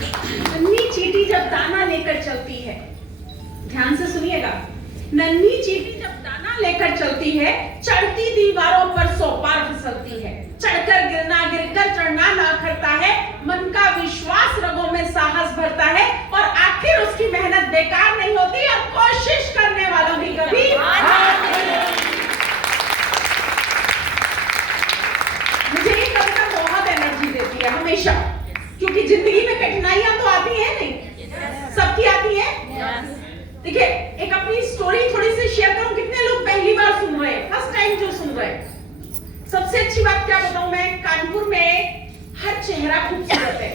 नन्ही चींटी जब दाना लेकर चलती है, ध्यान से सुनिएगा, नन्ही चींटी जब दाना लेकर चलती है, चढ़ती दीवारों पर 100 बार फिसलती है, चढ़कर गिरना गिरकर चढ़ना ना करता है, मन का विश्वास रगों में साहस भरता है और आखिर उसकी मेहनत बेकार नहीं होती और कोशिश करने वालों की कभी हार नहीं। मुझे ये कविता बहुत एनर्जी देती है हमेशा, क्योंकि जिंदगी में कठिनाइयां तो आती हैं नहीं, सबकी आती है। देखिए, एक अपनी स्टोरी थोड़ी सी शेयर करूं। कितने लोग पहली बार सुन रहे हैं, फर्स्ट टाइम जो सुन रहे हैं? सबसे अच्छी बात क्या बताऊं मैं, कानपुर में हर चेहरा खूबसूरत है,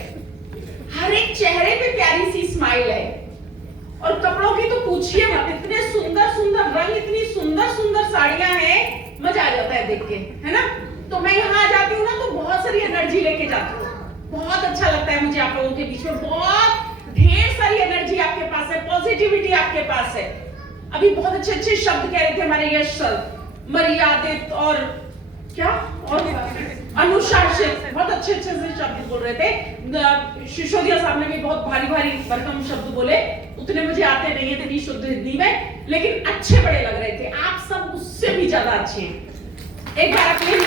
हर एक चेहरे पे प्यारी सी स्माइल है, और कपड़ों की तो पूछिए मत, इतने सुंदर सुंदर रंग, इतनी सुंदर सुंदर साड़ियां हैं, मजा आ जाता है देख के, है ना। तो मैं यहाँ आ जाती हूँ ना तो बहुत सारी एनर्जी लेके जाती हूँ, बहुत अच्छा लगता है मुझे आप लोगों के बीच में, बहुत ढेर सारी एनर्जी आपके पास है, पॉजिटिविटी आपके पास है। अभी बहुत अच्छे अच्छे शब्द कह रहे थे हमारे यश सर, मर्यादित और क्या और अनुशासित, बहुत अच्छे अच्छे से शब्द बोल रहे थे। सिसोदिया साहब ने भी बहुत भारी भारी भरकम शब्द बोले, उतने मुझे आते नहीं है इतनी शुद्ध हिंदी में, लेकिन अच्छे बड़े लग रहे थे। आप सब उससे भी ज्यादा अच्छे हैं। एक बार अपने लिए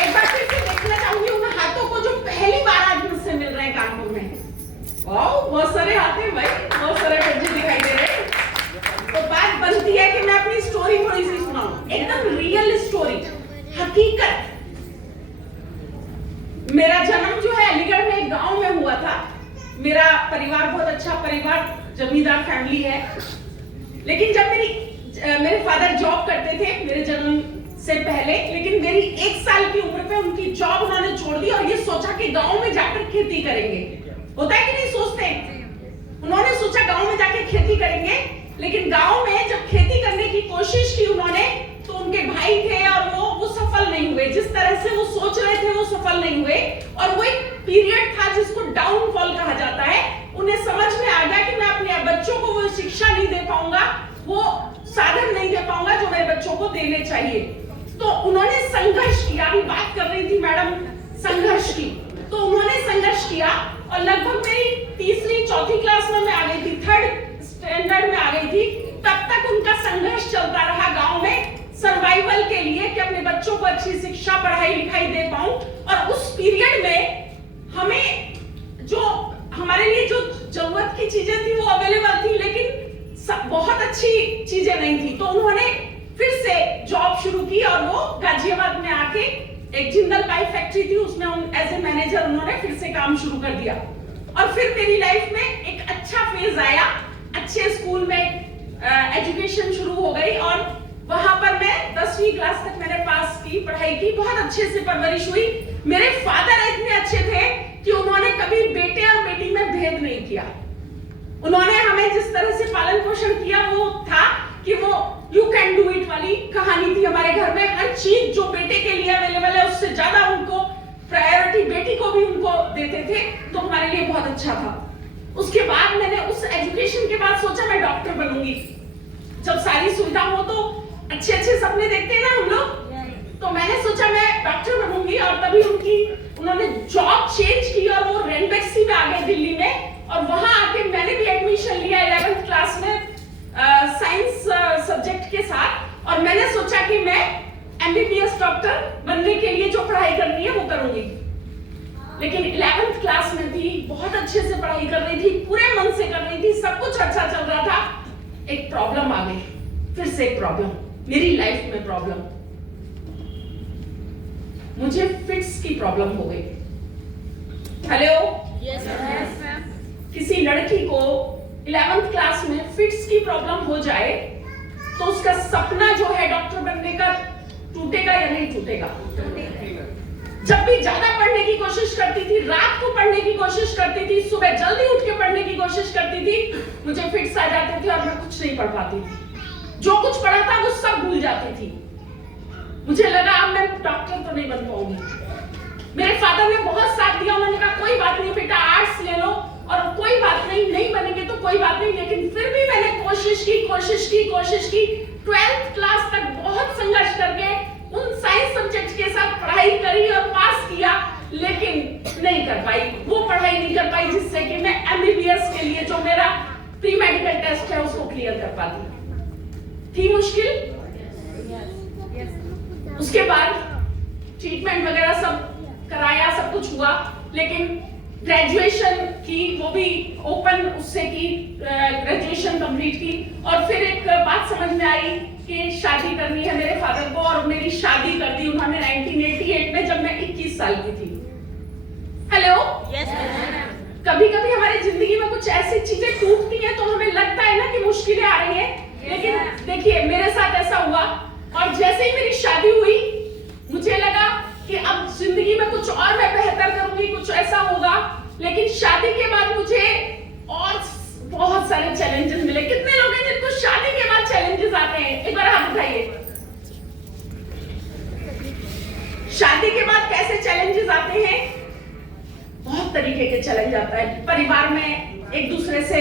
एक बार फिर से देखना चाहूंगी उन हाथों को जो पहली बार आज मुझसे मिल रहे हैं कानपुर में। वाओ, बहुत सारे हाथ हैं भाई, बहुत सारे बच्चे दिखाई दे रहे हैं। तो बात बनती है कि मैं अपनी स्टोरी थोड़ी सी सुनाऊं, एकदम रियल स्टोरी, हकीकत। मेरा जन्म जो है अलीगढ़ में एक गांव में हुआ था। मेरा परिवार बहुत अच्छा परिवार, जमींदार फैमिली है, लेकिन जब मेरे फादर जॉब करते थे मेरे जन्म से पहले, लेकिन मेरी 1 साल की उम्र पे उनकी जॉब उन्होंने छोड़ दी और ये सोचा कि गांव में जाकर खेती करेंगे। होता है कि नहीं, सोचते हैं। उन्होंने सोचा गांव में जाकर खेती करेंगे, लेकिन गांव में जब खेती करने की कोशिश की उन्होंने, तो उनके भाई थे और वो सफल नहीं हुए, जिस तरह से वो सोच रहे थे वो सफल नहीं हुए। और वो एक पीरियड था जिसको डाउनफॉल कहा जाता है। उन्हें समझ में आ गया कि मैं अपने बच्चों को वो शिक्षा नहीं दे पाऊंगा, वो साधन नहीं दे पाऊंगा जो मेरे बच्चों को देने चाहिए। तो उन्होंने संघर्ष किया। अभी बात कर रही थी मैडम संघर्ष की, तो उन्होंने संघर्ष किया और लगभग मेरी 3री-4थी क्लास में मैं आ गई थी, 3rd स्टैंडर्ड में आ गई थी, तब तक उनका संघर्ष चलता रहा गांव में सर्वाइवल के लिए कि अपने बच्चों को अच्छी शिक्षा पढ़ाई लिखाई दे पाऊं। और उस पीरियड में हमें जो हमारे लिए जो जरूरत की चीजें थी वो अवेलेबल थी, लेकिन बहुत अच्छी चीजें नहीं थी। तो उन्होंने फिर से जॉब शुरू की और वो गाजियाबाद में आके एक जिंदल पाइप फैक्ट्री थी, उसमें एज ए मैनेजर उन्होंने फिर से काम शुरू कर दिया। और फिर मेरी लाइफ में एक अच्छा फेज आया, अच्छे स्कूल में एजुकेशन शुरू हो गई और वहां पर मैं 10वीं क्लास तक मैंने पास की, पढ़ाई की, बहुत अच्छे से परवरिश हुई। मेरे फादर इतने अच्छे थे कि उन्होंने कभी बेटे और बेटी में भेद नहीं किया। उन्होंने हमें जिस तरह से पालन पोषण किया वो था कि वो यू कैन डू इट वाली कहानी थी हमारे घर में। हर चीज जो बेटे के लिए अवेलेबल है उससे ज्यादा उनको प्रायोरिटी बेटी को भी उनको देते थे, तो हमारे लिए बहुत अच्छा था। उसके बाद मैंने उस एजुकेशन के बाद सोचा मैं डॉक्टर बनूंगी। जब सारी सुविधा हो तो अच्छे अच्छे सपने देखते हैं ना हम लोग, तो मैंने सोचा मैं डॉक्टर बनूंगी। और तभी उन्होंने जॉब चेंज की और वो रेनबेक्सी में आ गए दिल्ली में, और वहां आके मैंने भी एडमिशन लिया 11th क्लास में साइंस सब्जेक्ट के साथ। और मैंने सोचा कि मैं एमबीबीएस डॉक्टर बनने के लिए जो पढ़ाई करनी है वो करूंगी। लेकिन 11th क्लास में भी बहुत अच्छे से पढ़ाई कर रही थी, पूरे मन से कर रही थी, सब कुछ अच्छा चल रहा था। एक प्रॉब्लम आ गई, फिर से एक प्रॉब्लम, मेरी लाइफ में प्रॉब्लम, मुझे फिट्स की प्रॉब्लम हो गई। Hello, yes ma'am. किसी लड़की को 11th क्लास में फिट्स की प्रॉब्लम हो जाए तो उसका सपना जो है डॉक्टर बनने का टूटेगा या नहीं टूटेगा? जब भी ज्यादा पढ़ने की कोशिश करती थी, रात को पढ़ने की कोशिश करती थी, सुबह जल्दी उठ के पढ़ने की कोशिश करती थी, मुझे फिट्स आ जाते थे और मैं कुछ नहीं पढ़ पाती थी। जो कुछ पढ़ा था वो सब भूल जाती थी। मुझे लगा अब मैं डॉक्टर तो नहीं बन पाऊंगी। मेरे फादर ने बहुत साथ दिया, उन्होंने कहा कोई बात नहीं बेटा, आर्ट्स ले लो और कोई बात नहीं बनेंगे तो कोई बात नहीं। लेकिन फिर भी मैंने कोशिश की 12th क्लास तक बहुत संघर्ष करके उन साइंस सब्जेक्ट के साथ पढ़ाई करी और पास किया। मेडिकल टेस्ट है उसको क्लियर कर पाती। थी मुश्किल। उसके बाद ट्रीटमेंट वगैरह सब कराया, सब कुछ हुआ, लेकिन ग्रेजुएशन की वो भी ओपन उससे की, ग्रेजुएशन कंप्लीट की। और फिर एक बात समझ में आई कि शादी करनी है मेरे फादर को, और मेरी शादी कर दी उन्होंने 1988 में, जब मैं 21 साल की थी। हेलो, कभी कभी हमारी जिंदगी में कुछ ऐसी चीजें टूटती हैं तो हमें लगता है ना कि मुश्किलें आ रही हैं, लेकिन देखिए मेरे साथ ऐसा हुआ। और जैसे ही मेरी शादी हुई मुझे लगा कि अब जिंदगी में कुछ और मैं बेहतर करूंगी, कुछ ऐसा होगा। लेकिन शादी के बाद मुझे और बहुत सारे चैलेंजेस मिले। कितने लोग हैं जिनको शादी के बाद चैलेंजेस आते हैं? एक बार हाथ उठाइए। शादी के बाद कैसे चैलेंजेस आते हैं? बहुत तरीके के चैलेंज आता है। परिवार में एक दूसरे से,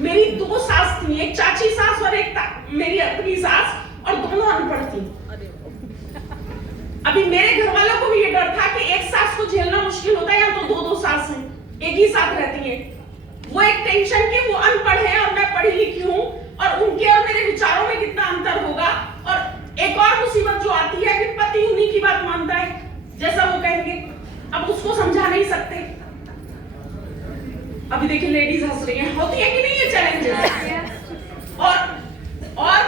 मेरी 2 सास थी, एक चाची सास और एक मेरी अपनी सास, और दोनों अनपढ़ थी। अभी मेरे घर वालों को भी ये डर था कि एक सास को झेलना मुश्किल होता है, या तो 2 सास हैं एक ही साथ रहती हैं। वो एक टेंशन कि वो अनपढ़ है और मैं पढ़ी लिखी हूँ, और उनके और मेरे विचारों में कितना अंतर होगा। और एक और मुसीबत जो आती है कि पति उन्हीं की बात मानता है, जैसा वो कहेंगे। अब उसको समझा नहीं सकते। अभी देखिए लेडीज हंस रही हैं, होती है कि नहीं ये चैलेंजेस? और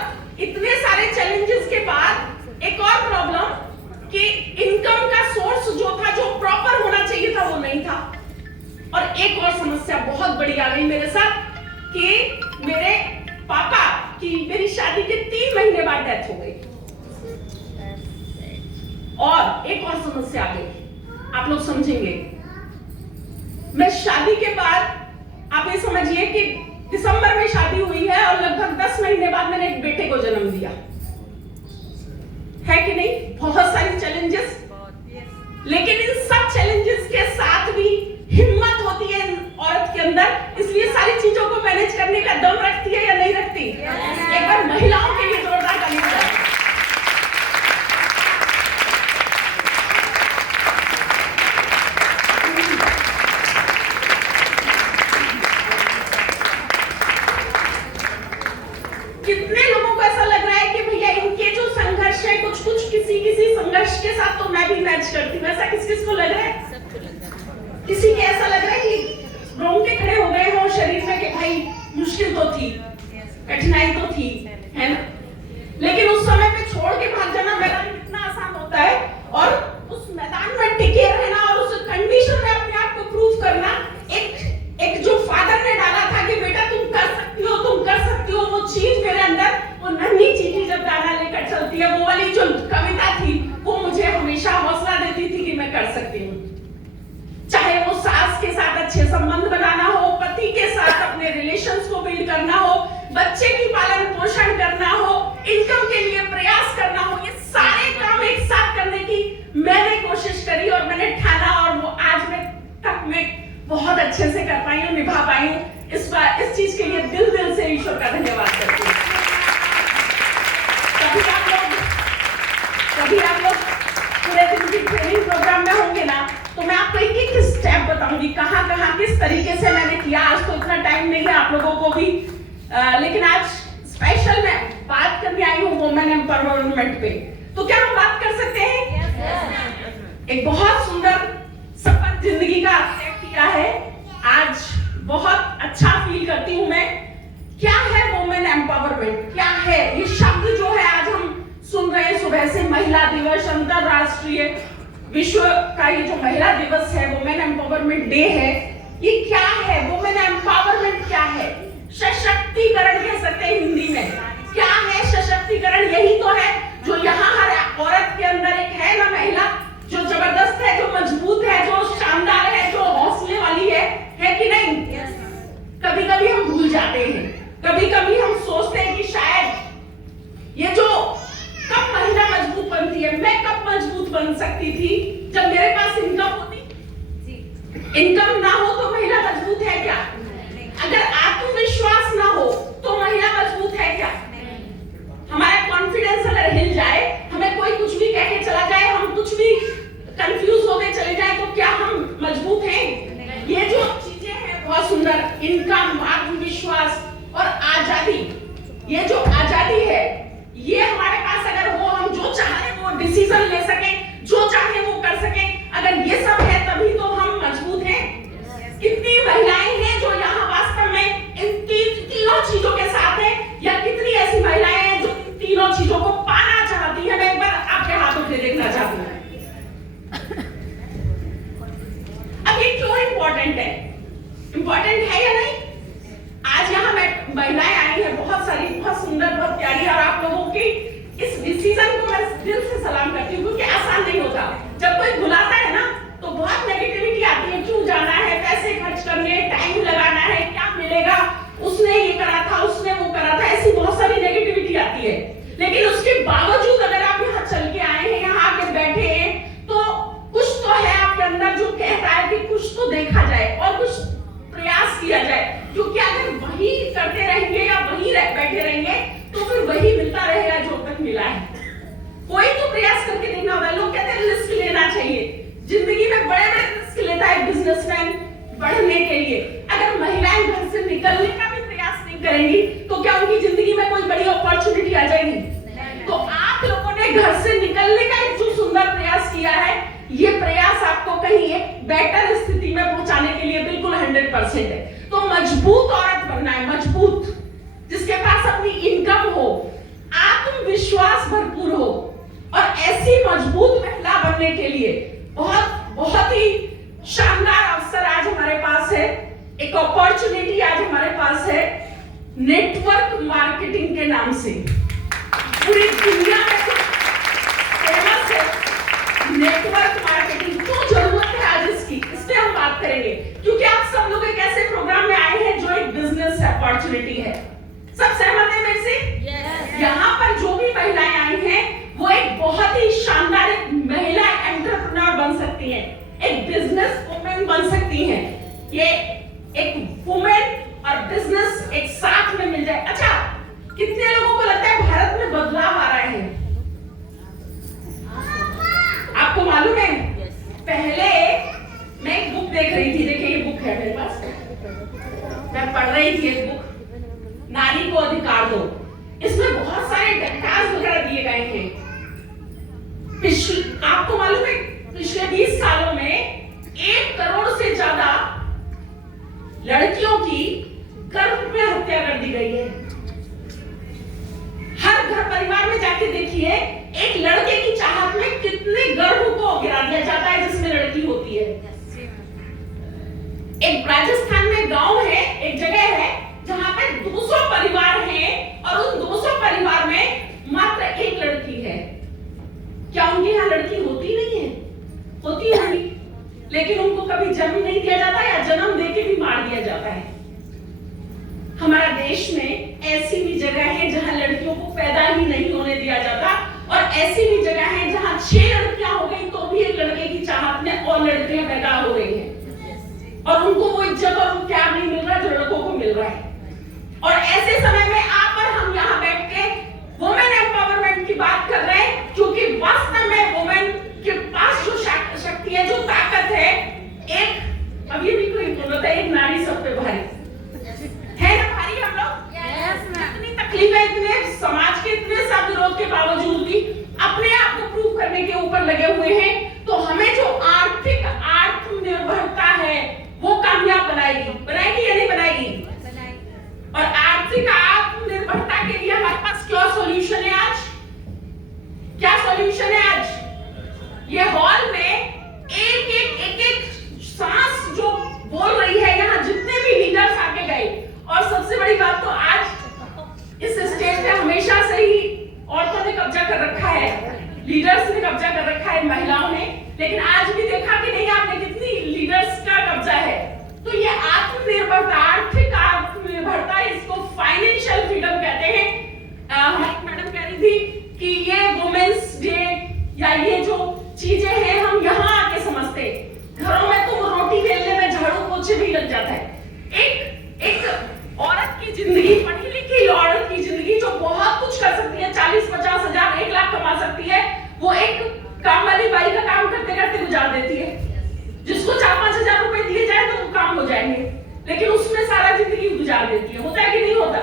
इतने सारे चैलेंजेस के बाद एक और प्रॉब्लम कि इनकम का सोर्स जो था, जो प्रॉपर होना चाहिए था, वो नहीं था। और एक और समस्या बहुत बड़ी आ गई मेरे साथ कि मेरे पापा की मेरी शादी के 3 महीने बाद डेथ हो गई। और एक और समस्या आ गई, आप लोग समझेंगे। मैं शादी के बाद, आप ये समझिए कि दिसंबर में शादी हुई है और लगभग 10 महीने बाद मैंने एक बेटे को जन्म दिया है कि नहीं? बहुत सारी चैलेंजेस, लेकिन इन सब चैलेंजेस के साथ भी हिम्मत होती है औरत के अंदर, इसलिए सारी चीजों को मैनेज करने का दम रखती है या नहीं रखती? एक बार महिलाओं के लिए जोरदार ताली बजाएं। कितने लोगों को ऐसा लग रहा है कि भैया इनके जो संघर्ष है, कुछ किसी संघर्ष के साथ तो मैं भी मैच करती हूँ? ऐसा किस को लग रहा है? किसी के ऐसा लग रहा है कि रोंगटे खड़े हो गए हो शरीर में कि भाई मुश्किल तो थी, कठिनाई तो थी, है ना? लेकिन उस समय पे छोड़ के भाग जाना मैदान कितना आसान होता है, और उस मैदान में टिके रहना और उस कंडीशन में अपने आप को प्रूव करना। एक जो फादर ने डाला था कि बेटा तुम कर सकती हो, तुम कर सकती हो, वो चीज मेरे अंदर, वो नन्ही चीटी जब दाना लेकर चलती है, वो वाली जो कविता थी, वो मुझे हमेशा हौसला देती थी कि मैं कर सकती हूँ। चाहे वो सास के साथ अच्छे संबंध बनाना हो, पति के साथ अपने रिलेशंस को बिल्ड करना हो, बच्चे की पालन पोषण करना हो, इनकम के लिए प्रयास करना हो, ये सारे काम एक साथ करने की मैंने कोशिश करी और मैंने ठाना, और वो आज मैं बहुत अच्छे से कर पाई हूँ, निभा पाई हूँ। इस चीज के लिए दिल से ईश्वर का धन्यवाद करती हूँ। कभी आप लोग पूरे दिन की ट्रेनिंग प्रोग्राम में होंगे ना, तो मैं आपको एक स्टेप बताऊंगी, कहाँ किस तरीके से मैंने किया। आज तो इतना टाइम नहीं है आप लोगों को भी, लेकिन आज स्पेशल मैं बात करने आई हूँ वुमेन एम्पावरमेंट पे। तो क्या हम बात कर सकते हैं? एक बहुत सुंदर सफर जिंदगी का तय किया है। आज बहुत अच्छा फील करती हूँ मैं। क्या है वुमेन एम्पावरमेंट? क्या है ये शब्द जो है आज हम सुन रहे हैं सुबह से? महिला दिवस, अंतरराष्ट्रीय विश्व का ये जो महिला दिवस है, वुमेन एम्पावरमेंट डे है, ये क्या है? वुमेन एम्पावरमेंट क्या है? सशक्तिकरण कह सकते हैं हिंदी में। क्या है सशक्तिकरण? यही तो है जो यहाँ हर औरत के अंदर एक है ना, महिला जो जबरदस्त है, जो मजबूत है, जो शानदार है, जो हौसले वाली है कि नहीं? कभी कभी हम भूल जाते हैं, कभी कभी हम सोचते हैं कि शायद ये जो कब महिला मजबूत बनती है, मैं कब मजबूत बन सकती थी? जब मेरे पास इनकम होती। इनकम ना हो तो महिला मजबूत है क्या? अगर आत्मविश्वास ना हो तो महिला मजबूत है क्या? हमारा कॉन्फिडेंस अगर हिल जाए, हमें कोई कुछ भी कह के चला जाए, हम कुछ भी कंफ्यूज होके चले जाए, तो क्या हम मजबूत हैं? ये जो चीजें हैं बहुत सुंदर, इनकम, आत्मविश्वास, और आजादी, ये जो आजादी है ये हमारे पास अगर हो, हम जो चाहे वो डिसीजन ले सकें, जो चाहे वो कर सकें, अगर ये सब है तभी तो हम मजबूत हैं। कितनी महिलाएं हैं जो यहाँ वास्तव में इन तीनों चीजों के साथ हैं, या कितनी ऐसी महिलाएं हैं जो इन तीनों चीजों को पाना चाहती हैं? मैं एक बार आपके हाथ उठे देखना चाहती हूँ। अब ये क्यों इंपॉर्टेंट है? इंपॉर्टेंट है या नहीं? आज यहाँ महिलाएं आई हैं बहुत सारी, बहुत सुंदर, बहुत प्यारी, और आप लोगों की इस डिसीजन को मैं दिल से सलाम करती हूँ, क्योंकि आसान नहीं होता। जब कोई बुलाता है ना तो बहुत नेगेटिविटी आती है, क्यों जाना है, पैसे खर्च करने, टाइम लगाना है, क्या मिलेगा, उसने ये करा था, उसने वो करा था, ऐसी बहुत सारी नेगेटिविटी आती है। लेकिन उसके बावजूद अगर आप यहाँ चल के आए हैं, यहाँ आके बैठे हैं, तो कुछ तो है आपके अंदर जो कहता है कि कुछ तो देखा जाए और कुछ प्रयास किया जाए, क्योंकि अगर वही करते रहेंगे या वही बैठे रहेंगे तो फिर वही मिलता रहेगा जो तक मिला है। कोई तो प्रयास करके देखना होगा। लोग कहते हैं रिस्क लेना चाहिए, जिंदगी में बड़े बड़े रिस्क लेता है बिजनेसमैन बढ़ने के लिए। अगर महिलाएं घर से निकलने का भी प्रयास नहीं करेंगी तो क्या उनकी जिंदगी में कोई बड़ी अपॉर्चुनिटी आ जाएगी? तो आप लोगों ने घर से निकलने का एक जो सुंदर प्रयास किया है, ये प्रयास आपको कहीं एक बेटर स्थिति में पहुंचाने के लिए बिल्कुल 100% है। तो मजबूत औरत बनना है, मजबूत, जिसके पास अपनी इनकम हो, आत्मविश्वास भरपूर हो, और ऐसी मजबूत महिला बनने के लिए बहुत ही शानदार अवसर आज हमारे पास है, एक अपॉर्चुनिटी आज हमारे पास है, नेटवर्क मार्केटिंग के नाम से पूरी दुनिया में फेमस है नेटवर्क मार्केटिंग। क्यों जरूरत है आज इसकी, इस पे हम बात करेंगे, क्योंकि आप सब लोग एक ऐसे प्रोग्राम में आए हैं जो एक बिजनेस अपॉर्चुनिटी है। सब सहमत हैं मेरे से? Yes. यहाँ पर जो भी महिलाएं आई हैं वो एक बहुत ही शानदार एक महिला एंटरप्रेन्योर बन सकती हैं, एक बिजनेस वुमेन बन सकती हैं। ये एक वुमेन और बिजनेस एक साथ में मिल जाए। अच्छा, कितने लोगों को लगता है भारत में बदलाव आ रहे हैं? आपको मालूम है? पहले मैं एक बुक देख रही थी, देखिए ये बुक है मेरे पास, मैं पढ़ रही थी एक बुक, नारी को अधिकार दो। इसमें बहुत सारे डेटास वगैरह दिए गए हैं। आपको मालूम है पिछले 20 सालों में 1 करोड़ से ज्यादा लड़कियों की गर्भ में हत्या कर दी गई है। हर घर परिवार में जाके देखिए, एक लड़के की चाहत में कितने गर्भ को गिरा दिया जाता है जिसमें लड़की होती है। एक राजस्थान में गांव है, एक जगह है जहां पे 200 परिवार हैं, और उन 200 परिवार में मात्र एक लड़की है। क्या उनके यहाँ लड़की होती नहीं है? होती होगी, लेकिन उनको कभी जन्म नहीं दिया जाता, या जन्म देके भी मार दिया जाता है। हमारा देश में ऐसी भी जगह है जहां लड़कियों को पैदा ही नहीं होने दिया जाता, और ऐसी भी जगह है जहां 6 लड़कियां हो गई तो भी एक लड़के की चाहत में और लड़कियां पैदा हो रही हैं, और उनको वो इज्जत और वो प्यार नहीं मिल रहा जो लड़कों को मिल रहा है। और ऐसे समय में आप और हम यहाँ बैठ के वुमेन एम्पावरमेंट की बात कर रहे हैं, क्योंकि वास्तव में वुमेन के पास जो शक्ति है, जो ताकत है, एक अभी भी कोई बोलता है एक नारी सब पे भारी है ना, भारी हम लोग। इतनी तकलीफें, इतने समाज के इतने सब विरोध के बावजूद भी अपने आप को प्रूव करने के ऊपर लगे हुए हैं। तो हमें जो आर्थिक आत्मनिर्भरता है वो कामयाब बनाएगी या नहीं बनाएगी? और आर्थिक आत्मनिर्भरता के लिए हमारे पास क्या सॉल्यूशन है आज? क्या सॉल्यूशन है आज? ये हॉल में एक सांस जो बोल रही है, यहाँ जितने भी लीडर्स आके गए, और सबसे बड़ी बात तो आज इस स्टेज पे हमेशा से ही औरतों ने कब्जा कर रखा है, लीडर्स ने कब्जा कर रखा है, महिलाओं ने, लेकिन आज भी देखा कि नहीं आपने कितनी लीडर्स का कब्जा है। तो ये आत्मनिर्भरता, आर्थिक आत्मनिर्भरता, इसको फाइनेंशियल फ्रीडम कहते हैं। हमारी मैडम कह रही थी कि ये वुमेन्स डे या ये जो चीजें हैं हम यहाँ आके समझते, घरों में तो रोटी बेलने में झाड़ू पोछे भी लग जाता है। एक औरत की जिंदगी, पढ़ी लिखी औरत की जिंदगी जो बहुत कुछ कर सकती है, 40-50 हजार 1 लाख कमा सकती है, वो एक काम वाली बाई का काम करते करते गुजार देती है। जिसको 4-5 हजार रुपए दिए जाए तो वो काम हो जाएंगे, लेकिन उसमें सारा जिंदगी गुजार देती है। होता है कि नहीं होता?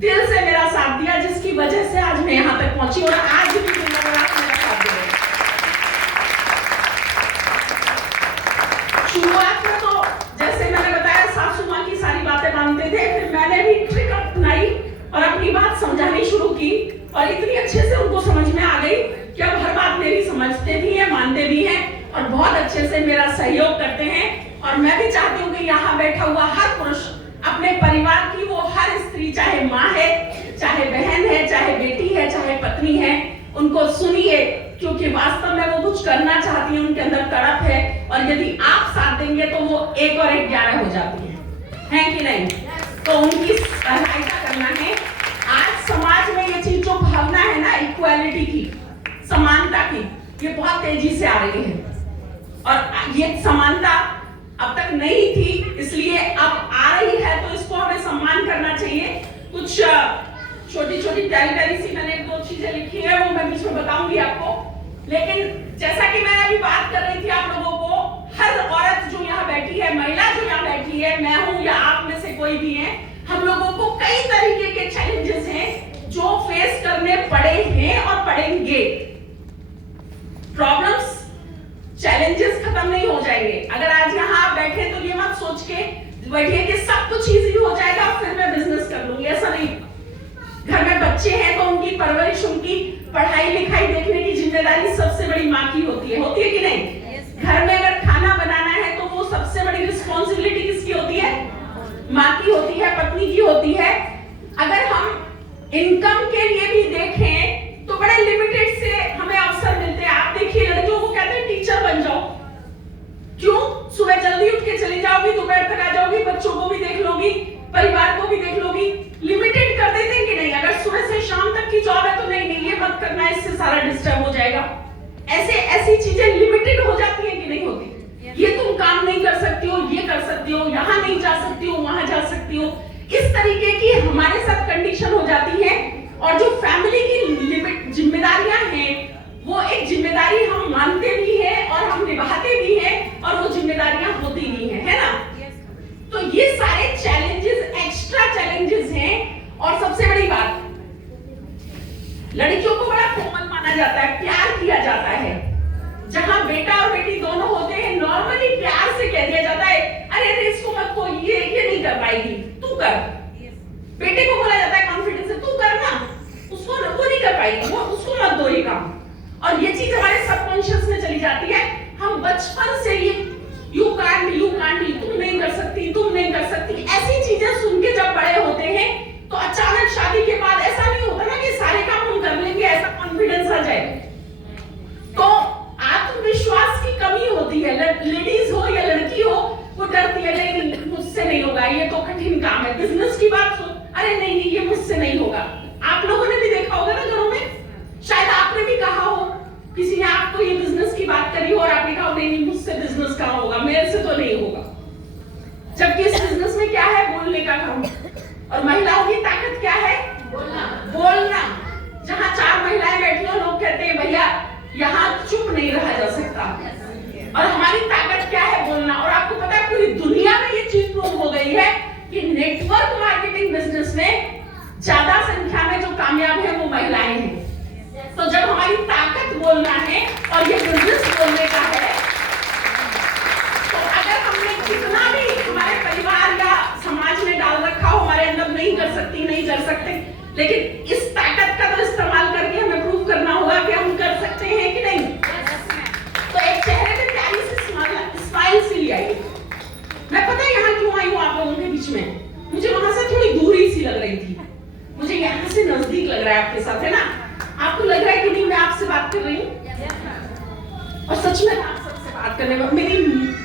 दिल से मेरा साथ दिया, जिसकी वजह से आज मैं यहाँ तक पहुंची और आज भी मेरा साथ दे रहे हैं। शुरुआत में तो जैसे मैंने बताया सासू माँ की सारी बातें मानते थे, फिर मैंने भी ट्रिक अपनाई और अपनी बात समझानी शुरू की और इतनी अच्छे से उनको समझ में आ गई कि अब हर बात मेरी समझते भी हैं, मानते भी हैं और बहुत अच्छे से मेरा सहयोग करते हैं। और मैं भी चाहती हूँ कि यहाँ बैठा हुआ हर पुरुष अपने परिवार की, वो हर स्त्री, चाहे माँ है, चाहे बहन है, चाहे बेटी है, चाहे पत्नी है, उनको सुनिए, क्योंकि वास्तव में वो कुछ करना चाहती है, उनके अंदर तड़प है और यदि आप साथ देंगे तो वो 1 और 1 11 हो जाती है कि नहीं? तो उनकी सहायता करना है। आज समाज में ये चीज जो भावना है ना, इक्वालिटी की, समानता की, ये बहुत तेजी से आ रही है और ये समानता अब तक नहीं थी, इसलिए अब आ रही है, तो इसको हमें सम्मान करना चाहिए। कुछ छोटी छोटी प्यारी प्यारी सी मैंने 1-2 चीजें लिखी है, वो मैं बीच में बताऊंगी आपको। लेकिन जैसा कि मैं अभी बात कर रही थी आप लोगों को, हर औरत जो यहाँ बैठी है, महिला जो यहाँ बैठी है, मैं हूं या आप में से कोई भी है, हम लोगों को कई तरीके के चैलेंजेस हैं जो फेस करने पड़े हैं और पड़ेंगे। प्रॉब्लम्स, चैलेंजेस खत्म नहीं हो जाएंगे। अगर आज यहाँ आप बैठे तो ये मत सोच के बैठिए कि सब कुछ इजी हो जाएगा फिर मैं बिजनेस कर लूंगी, ऐसा नहीं। घर में बच्चे हैं तो उनकी परवरिश, उनकी पढ़ाई लिखाई देखने की जिम्मेदारी सबसे बड़ी माँ की होती है कि नहीं? घर में अगर खाना बनाना है तो वो सबसे बड़ी रिस्पॉन्सिबिलिटी किसकी होती है? माँ की होती है, पत्नी की होती है। अगर हम इनकम के लिए भी देखें तो बड़े लिमिटेड से हमें अवसर मिलते हैं। आप देखिए, लड़कियों को कहते हैं टीचर बन जाओ, क्यों? सुबह जल्दी उठ के चली जाओगी, दोपहर तक आ जाओगी, बच्चों को भी देख लोगी, परिवार को भी देख लोगी। लिमिटेड कर देते हैं कि नहीं? अगर सुबह से शाम तक की जॉब है तो नहीं ये मत करना, इससे सारा डिस्टर्ब हो जाएगा। ऐसी चीजें लिमिटेड हो जाती हैं कि नहीं होती? ये तुम काम नहीं कर सकती हो, ये कर सकती हो, यहाँ नहीं जा सकती हो, वहां जा सकती हो। इस तरीके की हमारे साथ कंडीशन हो जाती है और जो फैमिली की लिमिट जिम्मेदारियां हैं, वो एक जिम्मेदारी हम मानते भी हैं और हम निभाते भी हैं और वो जिम्मेदारियां होती भी हैं, है ना? तो ये सारे चैलेंजेस, एक्स्ट्रा चैलेंजेस हैं। और सबसे बड़ी बात, लड़कियों को बड़ा कोमल माना जाता है, प्यार किया जाता है। जहां बेटा और बेटी दोनों होते हैं, नॉर्मली प्यार से कह दिया जाता है, अरे इसको मत को, ये नहीं कर पाएगी, तू कर। बेटे को बोला जाता है कॉन्फिडेंस से, तू कर ना, उसको वो नहीं कर पाएगी, वो उसको मत दो ये काम। और ये चीज हमारे सबकॉन्शियस में चली जाती है। हम बचपन से ये यू कांट, तुम नहीं कर सकती, तुम नहीं कर सकती, ऐसी चीजें सुन के जब बड़े होते हैं तो अचानक शादी के बाद ऐसा नहीं होता ना कि सारे काम हम कर लेंगे, ऐसा कॉन्फिडेंस आ जाए। तो आत्मविश्वास की कमी होती है। लेडीज हो या लड़की हो, वो डरती है, नहीं मुझसे नहीं होगा, ये तो कठिन काम है। बिजनेस की बात सुन, अरे नहीं ये मुझसे नहीं होगा। आप लोगों ने भी देखा होगा ना घरों में, शायद आपने भी कहा हो, किसी ने आपको ये बिजनेस की बात करी हो और आपने कहा नहीं मुझसे बिजनेस कहाँ होगा, मेरे से तो नहीं होगा। जबकि इस बिजनेस में क्या है? बोलने का काम। और महिलाओं की ताकत क्या है? बोलना। जहां 4 महिलाएं बैठी हो, लोग कहते हैं भैया यहाँ चुप नहीं रहा जा सकता। और हमारी ताकत क्या है? बोलना। और आपको पता है पूरी दुनिया में ये चीज प्रूव हो गई है कि नेटवर्क मार्केटिंग बिजनेस में ज्यादा संख्या में जो कामयाब है वो महिलाएं हैं। तो जब हमारी ताकत बोलना है और ये बिजनेस बोलने का है, तो अगर हमने कितना भी हमारे परिवार या समाज में डाल रखा हो हमारे अंदर, नहीं कर सकती, नहीं कर सकते, लेकिन इस ताकत का तो इस्तेमाल करके हमें प्रूव करना होगा कि हम कर सकते हैं कि नहीं। तो एक चेहरे पे प्यारी सी स्माइल सी ले आइए। मैं पता है यहाँ क्यों आई हूँ आप लोगों के बीच में, मुझे वहां से थोड़ी दूरी सी लग रही थी, मुझे यहाँ से नजदीक लग रहा है आपके साथ, है ना? आपको लग रहा है कि नहीं मैं आपसे बात कर रही हूँ? और सच में आप सबसे बात करने में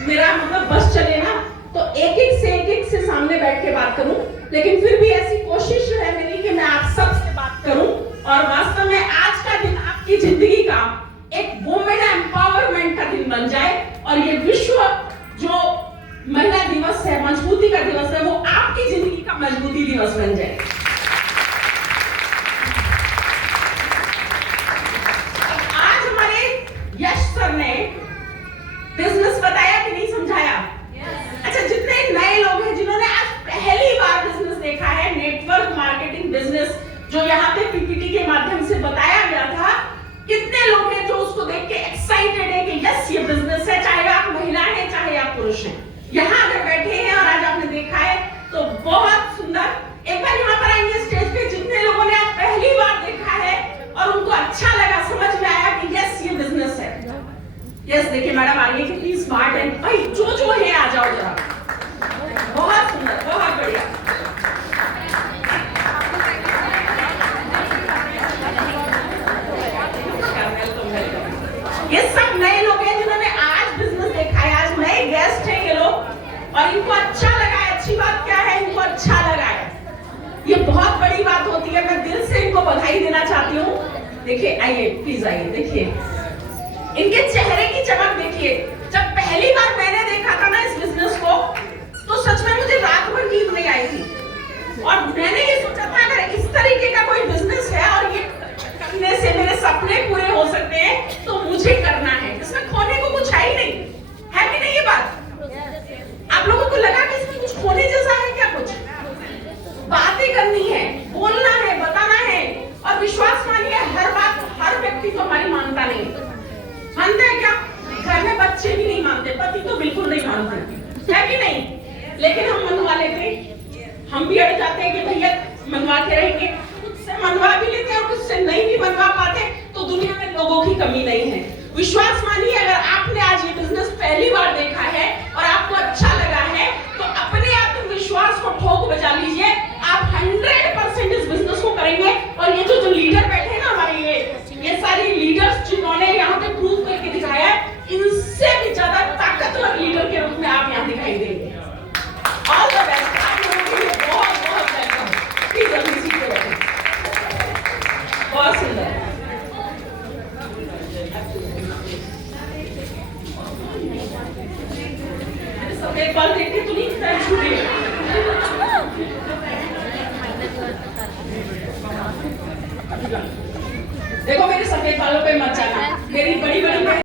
मेरा मतलब बस चले ना तो एक से सामने बैठ के बात करूं, लेकिन फिर भी ऐसी कोशिश है मेरी कि मैं आप सबसे बात करूं। और वास्तव में आज का दिन आपकी जिंदगी का एक वुमेन एम्पावरमेंट का दिन बन जाए और ये विश्व जो महिला दिवस है, मजबूती का दिवस है, वो आपकी जिंदगी का मजबूती दिवस बन जाए। आज हमारे यश सर ने बिजनेस बताया कि नहीं समझाया? अच्छा, जितने नए लोग हैं जिन्होंने आज पहली बार बिजनेस देखा है, नेटवर्क मार्केटिंग बिजनेस जो यहाँ पे पीपीटी के माध्यम से बताया गया था, कितने लोग हैं जो उसको देख के एक्साइटेड है कि यस ये बिजनेस है, चाहे आप महिला हैं चाहे आप पुरुष हैं, यहाँ अगर बैठे हैं और आज आपने देखा है तो बहुत सुंदर। एक बार यहाँ पर आएंगे स्टेज पे, जितने लोगों ने आज पहली बार देखा है और उनको अच्छा लगा, समझ में आया कि यस ये बिजनेस है। यस देखिए मैडम आइए, कितनी स्मार्ट है भाई, जो है आ जाओ जरा, बहुत सुंदर, बहुत बढ़िया। ये सब नए लोग हैं जिन्होंने आज बिजनेस देखा है, आज नए गेस्ट हैं ये लोग और इनको अच्छा लगा है। अच्छी बात क्या है, इनको अच्छा लगा है, ये बहुत बड़ी बात होती है। मैं दिल से इनको बधाई देना चाहती हूँ। देखिए आइए प्लीज आइए, देखिए इनके चेहरे की चमक देखिए। जब पहली बार मैंने देखा था ना इस बिजनेस को, तो सच में मुझे रात भर नींद नहीं आई थी और मैंने ये सोचा था अगर इस तरीके का कोई बिजनेस है और ये करने से मेरे सपने पूरे हो सकते हैं तो मुझे करना है। इसमें खोने को कुछ है ही नहीं, है कि नहीं ये बात? आप लोगों को लगा कि इसमें कुछ खोने जैसा है क्या? कुछ बातें करनी है, बोलना है, बताना है और विश्वास मानिए हर बात हर व्यक्ति तो हमारी मानता नहीं। मानते हैं क्या? घर में बच्चे भी नहीं मानते, पति तो बिल्कुल नहीं मानते, है कि नहीं? लेकिन हम मनवा लेते, हम भी अड़ जाते हैं कि भैया मनवा के रहेंगे, कुछ से मनवा भी लेते हैं और कुछ से नहीं भी मनवा पाते, तो दुनिया में लोगों की कमी नहीं है। विश्वास मानिए अगर आपने आज ये बिजनेस पहली बार देखा है और आपको अच्छा लगा है तो अपने आत्मविश्वास को ठोक बजा लीजिए, आप 100% इस बिजनेस को करेंगे। और ये जो लीडर बैठे हैं ना हमारे, ये सारे लीडर्स जिन्होंने यहाँ पे प्रूव करके दिखाया है, इनसे भी ज्यादा ताकतवर लीडर के रूप में आप यहाँ दिखाई देंगे। ऑल द बेस्ट, आप लोगों के लिए बहुत बहुत वेलकम। प्लीज जल्दी सीट पे बैठिए, बहुत सुंदर। सफेद बाल देख के तो नहीं पैर छूटे। देखो मेरे सफेद बालों